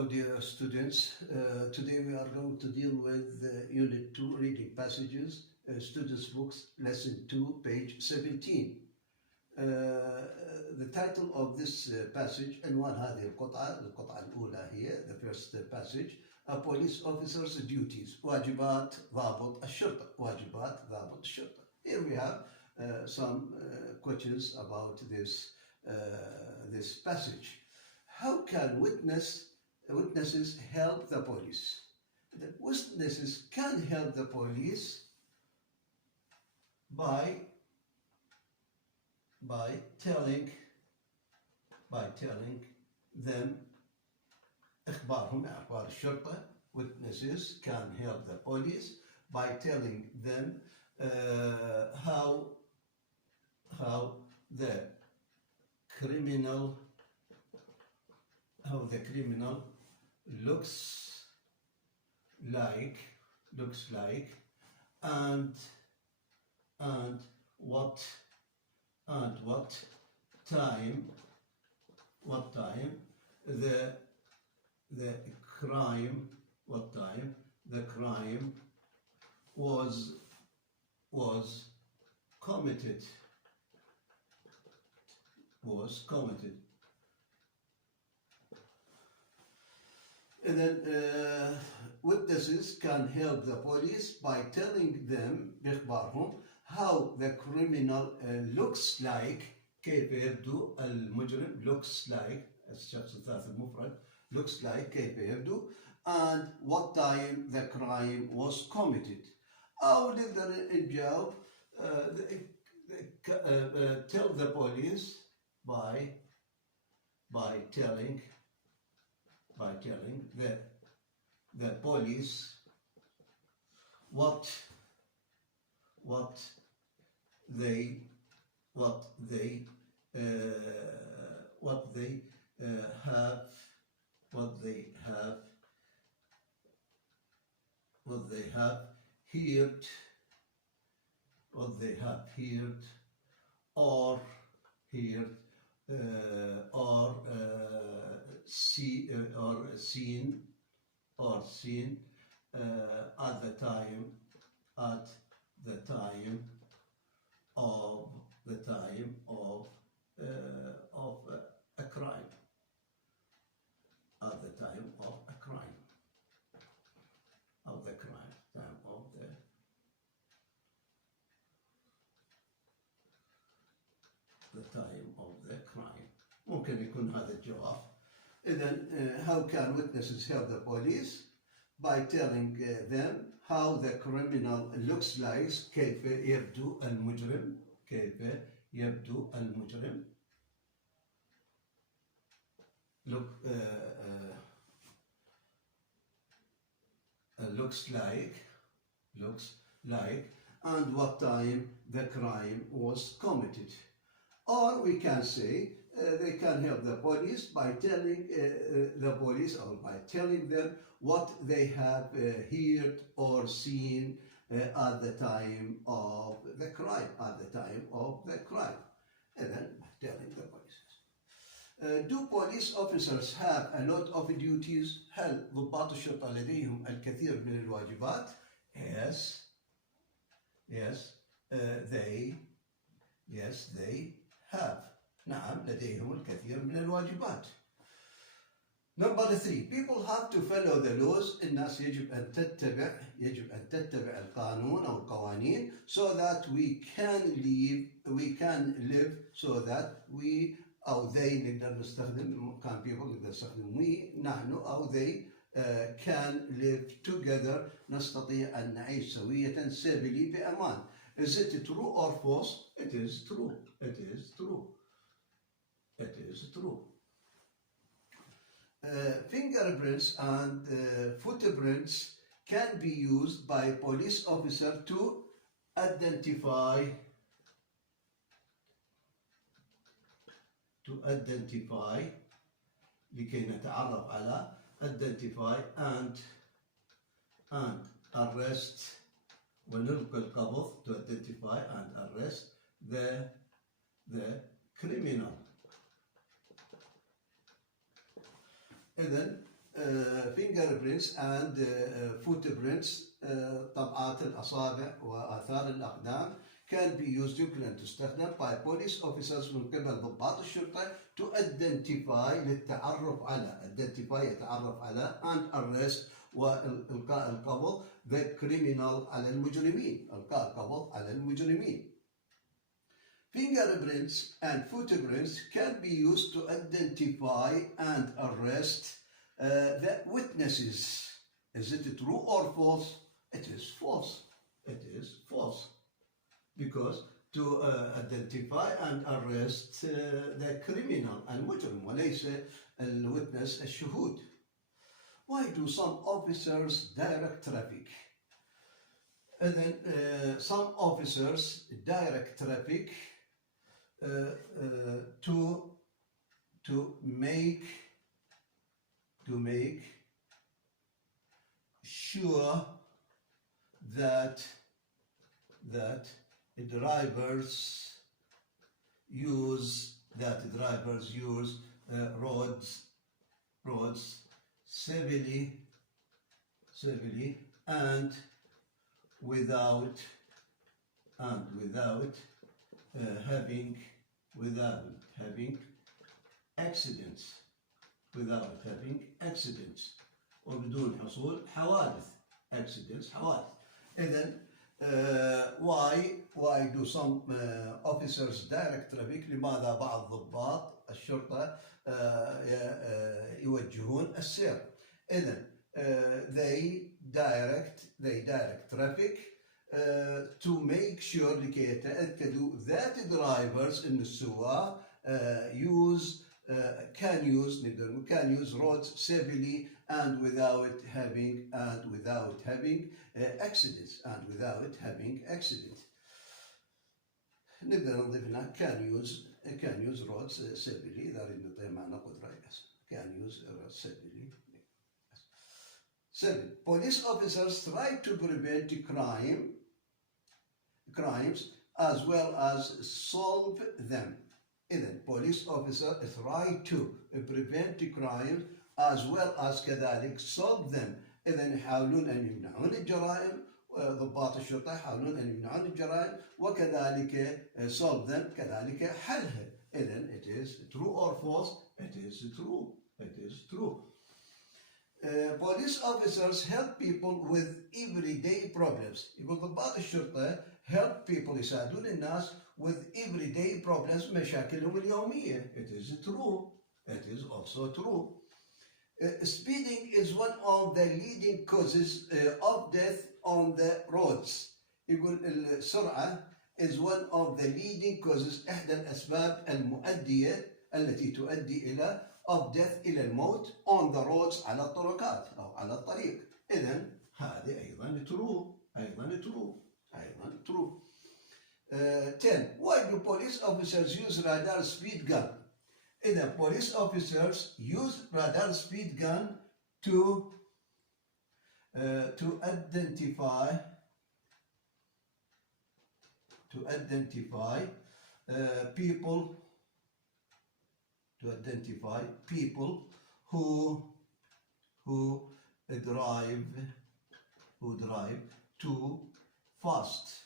Hello, dear students. Today we are going to deal with Unit 2 Reading Passages, Students' Books, Lesson 2, page 17. The title of this passage عنوان هذه القطعة الأولى هي the first passage, a police officer's duties, واجبات ضابط الشرطة. واجبات ضابط الشرطة. Here we have some questions about this passage. How can witnesses help the police? The witnesses can help the police by telling them إخبارهم أخبار الشرطة. Witnesses can help the police by telling them how the criminal looks like and what time the crime was committed. And then witnesses can help the police by telling them بإخبارهم how the criminal looks like. كيف يبدو المجرم looks like الشخص الثالث المفرد looks like كيف يبدو and what time the crime was committed. أو نقدر نجاوب tell the police by telling the police what they have heard or seen at the time of a crime. At the time of a crime. The time of the crime. ممكن يكون هذا الجواب. إذن how can witnesses help the police? By telling them how the criminal looks like. كيف يبدو المجرم. Looks like and what time the crime was committed. Or we can say they can help the police by telling the police or by telling them what they have heard or seen at the time of the crime. And then telling the police. Do police officers have a lot of duties? هل ضباط الشرطة لديهم الكثير من الواجبات? Yes, they have. نعم لديهم الكثير من الواجبات. Number 3. People have to follow the laws. الناس يجب أن تتبع القانون أو القوانين so that we can live so that we أو they نقدر نستخدم كان people نقدر نستخدم we نحن أو they can live together نستطيع أن نعيش سوية سبيلي بأمان. Is it true or false? It is true. Fingerprints and footprints can be used by a police officer to identify لكي نتعرف على identify and arrest ونلقي القبض to identify and arrest the criminal. إذن fingerprints and footprints طبعات الأصابع وآثار الأقدام can be used يمكن أن تستخدم by police officers من قبل ضباط الشرطة to identify للتعرف على identify يتعرف على and arrest وإلقاء القبض the criminal على المجرمين إلقاء القبض على المجرمين. Fingerprints and footprints can be used to identify and arrest the witnesses. Is it true or false? It is false. It is false. Because to identify and arrest the criminal المجرم وليس الوitness الشهود. Why do some officers direct traffic? And then some officers direct traffic to make sure that drivers use roads civilly and without having accidents وبدون حصول حوادث حوادث. إذن why do some officers direct traffic؟ لماذا بعض ضباط الشرطة يوجهون السير؟ إذن they direct traffic to make sure لكي يتأكدوا that drivers إن السواق can use roads safely and without having accidents نقدر نضيف هنا can use roads safely إذا أردنا نعطيه معنى قدرة can use roads safely. 7. Police officers try to prevent crimes as well as solve them. إذن police officers try to prevent crimes as well as كذلك solve them. إذن يحاولون أن يمنعون الجرائم ضباط الشرطة يحاولون أن يمنعون الجرائم وكذلك solve them كذلك حلها. إذن it is true or false? It is true. Police officers help people with everyday problems. يقول ضباط الشرطة help people يساعدون الناس with everyday problems مشاكلهم اليومية. It is true. It is also true. Speeding is one of the leading causes of death on the roads. يقول السرعة is one of the leading causes إحدى الأسباب المؤدية التي تؤدي إلى of death إلى الموت on the roads على الطرقات أو على الطريق. إذن هذه أيضا true. 10. Why do police officers use radar speed gun? إذا police officers use radar speed gun to identify people who drive too fast.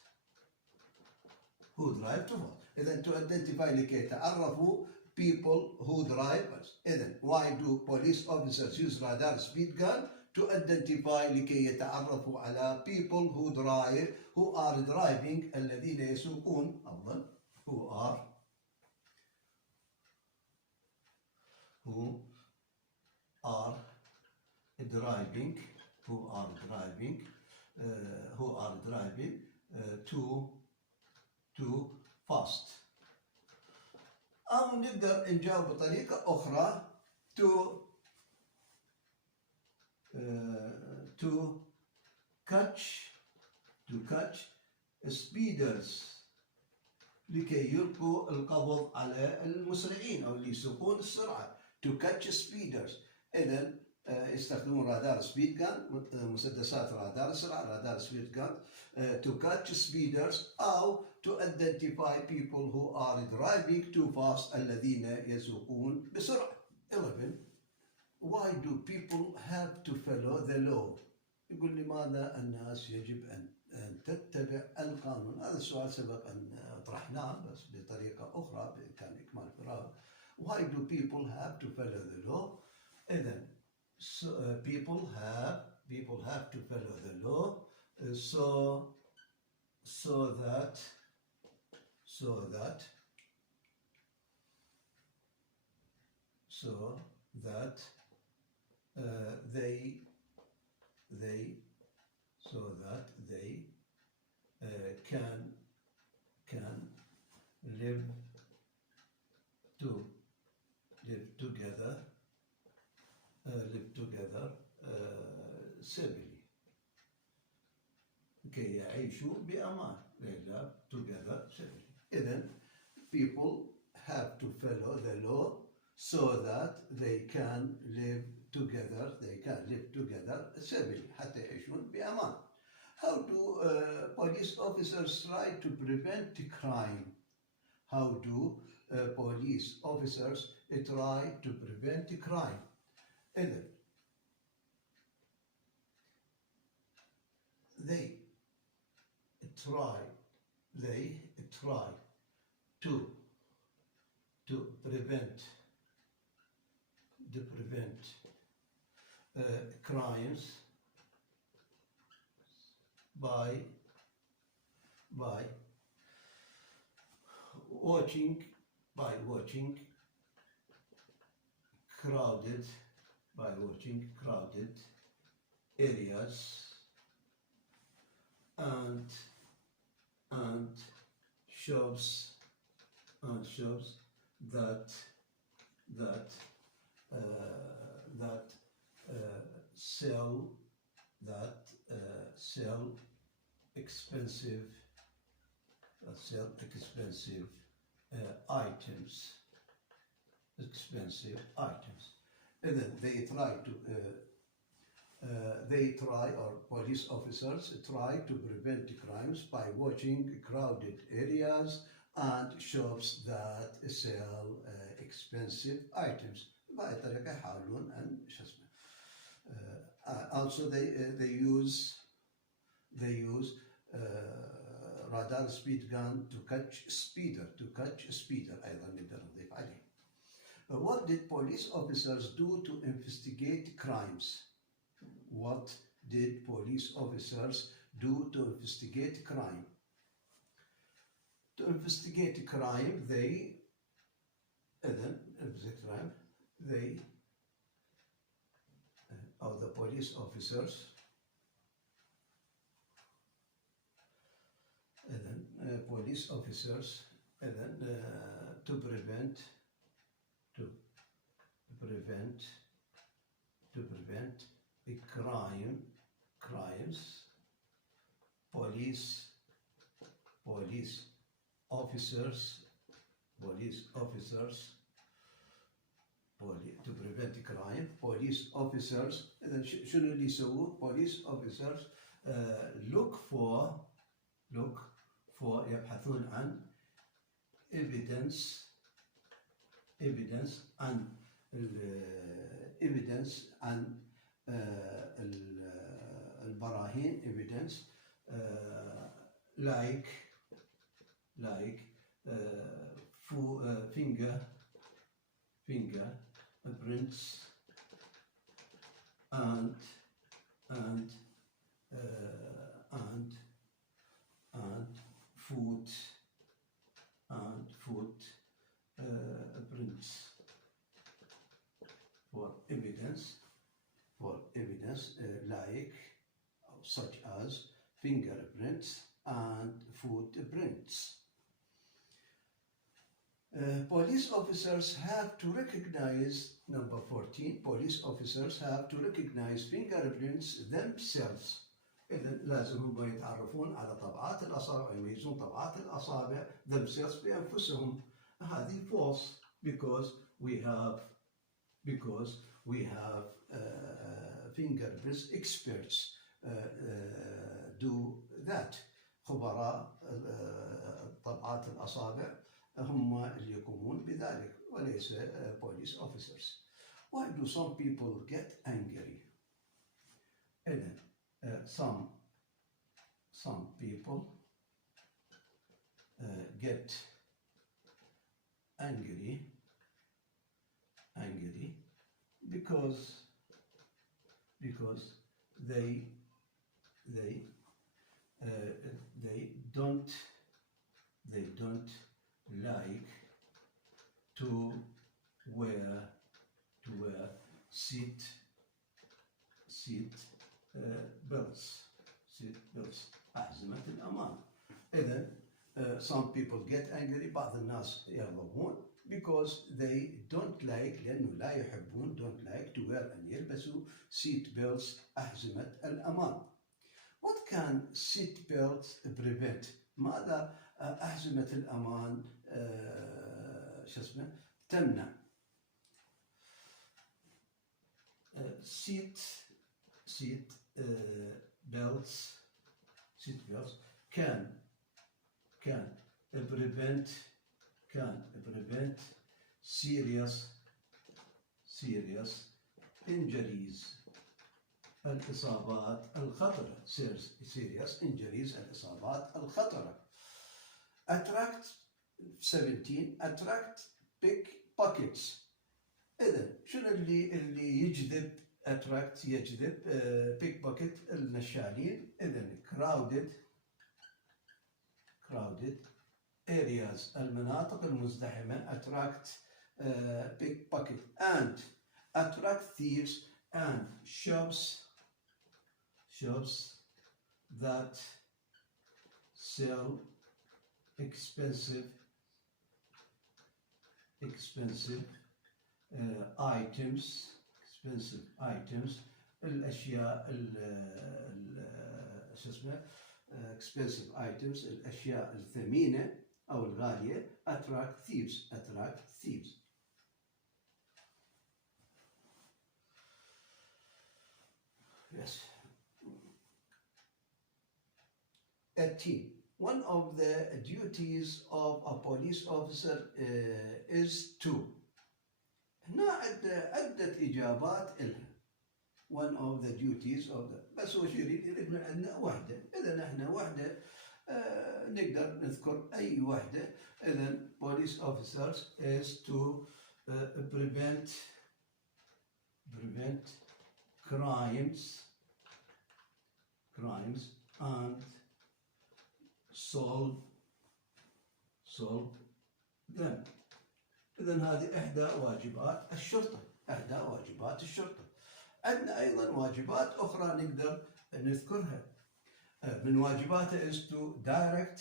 إذن to identify لكي يتعرفوا people who drive. إذن why do police officers use radar speed gun? To identify لكي يتعرفوا على people who are driving الذين يسوقون أفضل who are driving too fast. أو نقدر نجاوب بطريقة أخرى to catch speeders لكي يلقوا القبض على المسرعين أو اللي يسوقون السرعة. To catch speeders. إذن يستخدمون رادار سبيد جان مسدسات رادار السرعة رادار سبيد جان to catch speeders أو to identify people who are driving too fast الذين يسوقون بسرعة. 11. why do people have to follow the law؟ يقول لماذا الناس يجب أن تتبع القانون؟ هذا السؤال سبق أن طرحناه بس بطريقة أخرى كان إكمال فراغ. Why do people have to follow the law؟ إذن people have to follow the law so that they can live together civilly. كي يعيشوا بأمان. live together civilly. إذن people have to follow the law so that they can live together civilly. حتى يعيشون بأمان. How do police officers try to prevent crime? How do police officers try to prevent crime? إذن they try to prevent crimes by watching crowded areas and shops that sell expensive items. And then police officers try to prevent crimes by watching crowded areas and shops that sell expensive items. بهاي الطريقة يحاولون أن also they use radar speed gun to catch speeder أيضا نقدر نضيف عليه. What did police officers do to investigate crimes? What did police officers do to investigate crime? To investigate crime, the police officers to prevent crimes, police officers to prevent crime, police officers شنو اللي يسووه؟ police officers look for يبحثون عن evidence عن البراهين like fingerprints and foot prints for evidence like such as fingerprints and footprints. Police officers have to recognize, number 14, police officers have to recognize fingerprints themselves. إذا لازم هم يتعرفون على طبعات الأصابع ويميزون طبعات الأصابع themselves بأنفسهم. هذه false because we have fingerprints experts do that. خبراء طبعات الأصابع هم اللي يقومون بذلك وليس police officers. Why do some people get angry? إذن some people get angry because they don't like to wear seat belts. أحزمة الأمان. إذن some people get angry, بعض الناس يغضبون because they don't like, لأنه لا يحبون, don't like to wear أن يلبسوا seat belts أحزمة الأمان. What can seat belts prevent? ماذا أحزمة الأمان تمنع؟ seat belts can prevent serious injuries الإصابات الخطرة. serious injuries الإصابات الخطرة. attract 17 إذا شنو اللي يجذب attract يجذب pickpocket النشالين. إذا crowded areas المناطق المزدحمة attract pickpocket and attract thieves and shops that sell expensive items الأشياء expensive items الأشياء الثمينة أو الغالية attract thieves. Yes. 18. One of the duties of a police officer is to. هنا عدة إجابات إلها. One of the duties of the. بس هو يريد من عندنا واحدة. إذا نحن واحدة نقدر نذكر أي واحدة. إذا police officers is to prevent crimes and solve them. إذن هذه إحدى واجبات الشرطة. عندنا أيضا واجبات أخرى نقدر نذكرها. من واجباتها is to direct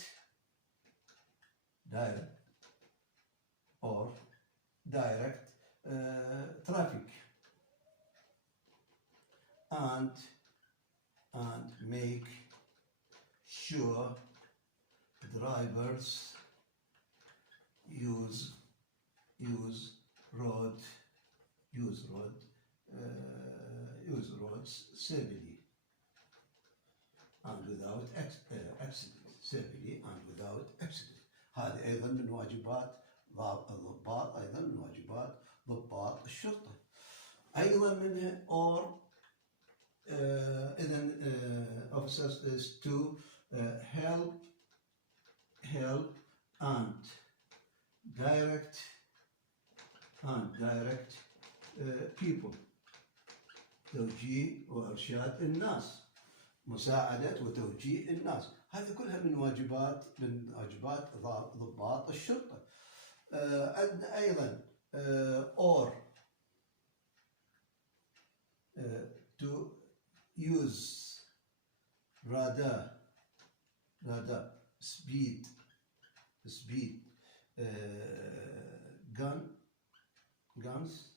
traffic and make sure drivers use roads safely and without accident. هذه أيضا من واجبات الضباط. أيضا من واجبات ضباط الشرطة. أيضا منها or إذن officers is to help and direct people. توجيه وإرشاد الناس. مساعدة وتوجيه الناس. هذه كلها من واجبات ضباط الشرطة. عندنا أيضا or to use radar speed guns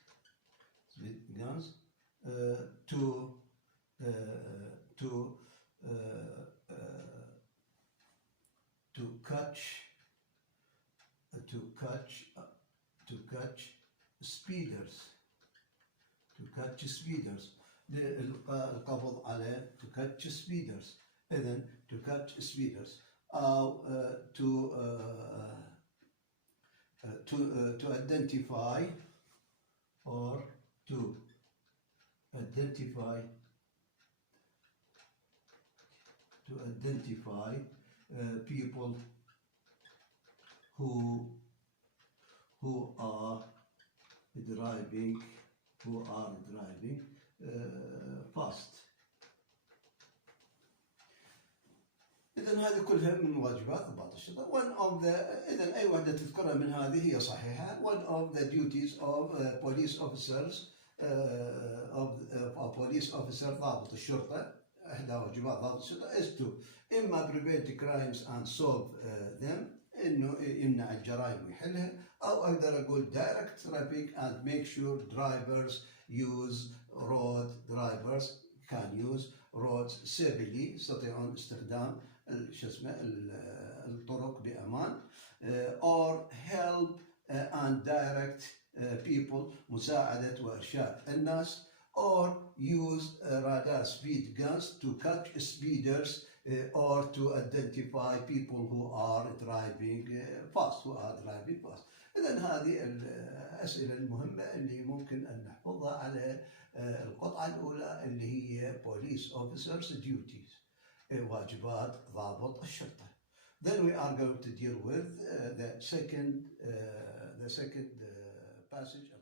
to catch speeders. القبض على to catch speeders. إذن to catch speeders أو to identify or to identify people who are driving fast. إذن هذه كلها من واجبات ضباط الشرطة. إذن أي واحدة تذكرها من هذه هي صحيحة. One of the duties of police officers ضابط الشرطة، إحدى واجبات ضابط الشرطة is to إما prevent crimes and solve them، إنه يمنع الجرائم ويحلها، أو أقدر أقول direct traffic and make sure drivers can use roads safely، يستطيعون استخدام الطرق بأمان، or help and direct people، مساعدة وإرشاد الناس، or use radar speed guns to catch speeders or to identify people who are driving fast. إذن هذه الأسئلة المهمة اللي ممكن أن نحفظها على القطعة الأولى اللي هي police officers duties، واجبات ضابط الشرطة. Then we are going to deal with the second passage.